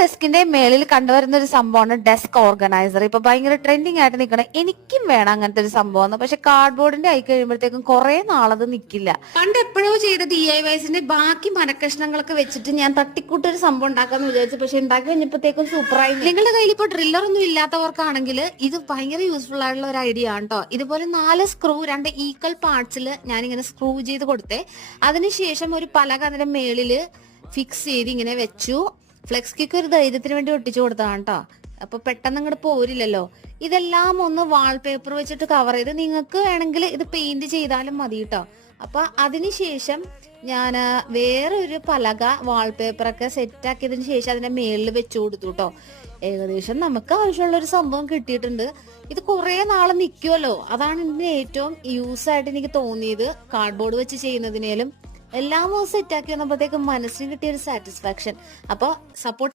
ഡെസ്കിന്റെ മേളിൽ കണ്ടുവരുന്ന ഒരു സംഭവമാണ് ഡെസ്ക് ഓർഗനൈസർ. ഇപ്പൊ ഭയങ്കര ട്രെൻഡിങ് ആയിട്ട് നിൽക്കണം. എനിക്കും വേണം അങ്ങനത്തെ ഒരു സംഭവം. പക്ഷെ കാർഡ്ബോർഡിന്റെ ആയി കഴിയുമ്പോഴത്തേക്കും കുറെ നാളത് നിക്കില്ല. പണ്ട് എപ്പോഴോ ചെയ്ത DIYസിന്റെ ബാക്കി മരക്കഷ്ണങ്ങളൊക്കെ വെച്ചിട്ട് ഞാൻ തട്ടിക്കൂട്ടൊരു സംഭവം ഉണ്ടാക്കാന്ന് വിചാരിച്ചു. പക്ഷെ ഉണ്ടാക്കി കഴിഞ്ഞപ്പോഴത്തേക്കും സൂപ്പറായി. നിങ്ങളുടെ കയ്യിൽ ഇപ്പൊ ഡ്രില്ലർ ഒന്നും ഇല്ലാത്തവർക്കാണെങ്കിൽ ഇത് ഭയങ്കര യൂസ്ഫുൾ ആയിട്ടുള്ള ഒരു ഐഡിയ ആണ് കേട്ടോ. ഇതുപോലെ 4 സ്ക്രൂ 2 ഈക്വൽ പാർട്സിൽ ഞാനിങ്ങനെ സ്ക്രൂ ചെയ്ത് കൊടുത്തേ. അതിനുശേഷം ഒരു പലക അതിന്റെ മേളില് ഫിക്സ് ചെയ്ത് ഇങ്ങനെ വെച്ചു. ഫ്ലെക്സ് കിക്ക് ഒരു ധൈര്യത്തിന് വേണ്ടി ഒട്ടിച്ചു കൊടുത്തതാണ് കേട്ടോ. അപ്പൊ പെട്ടെന്ന് അങ്ങോട്ട് പോരില്ലല്ലോ. ഇതെല്ലാം ഒന്ന് വാൾപേപ്പർ വെച്ചിട്ട് കവർ ചെയ്ത് നിങ്ങൾക്ക് വേണമെങ്കിൽ ഇത് പെയിന്റ് ചെയ്താലും മതി കേട്ടോ. അപ്പൊ അതിനുശേഷം ഞാൻ വേറെ ഒരു പലക വാൾപേപ്പറൊക്കെ സെറ്റ് ആക്കിയതിന് ശേഷം അതിന്റെ മേളിൽ വെച്ചു കൊടുത്തു കേട്ടോ. ഏകദേശം നമുക്ക് ആവശ്യമുള്ള ഒരു സംഭവം കിട്ടിയിട്ടുണ്ട്. ഇത് കുറെ നാളെ നിൽക്കുമല്ലോ. അതാണ് ഇതിന് ഏറ്റവും യൂസ് ആയിട്ട് എനിക്ക് തോന്നിയത്. കാർഡ്ബോർഡ് വെച്ച് ചെയ്യുന്നതിനേലും എല്ലാം സെറ്റ് ആക്കി വന്നപ്പോഴത്തേക്കും മനസ്സിന് കിട്ടിയ ഒരു സാറ്റിസ്ഫാക്ഷൻ. അപ്പൊ സപ്പോർട്ട്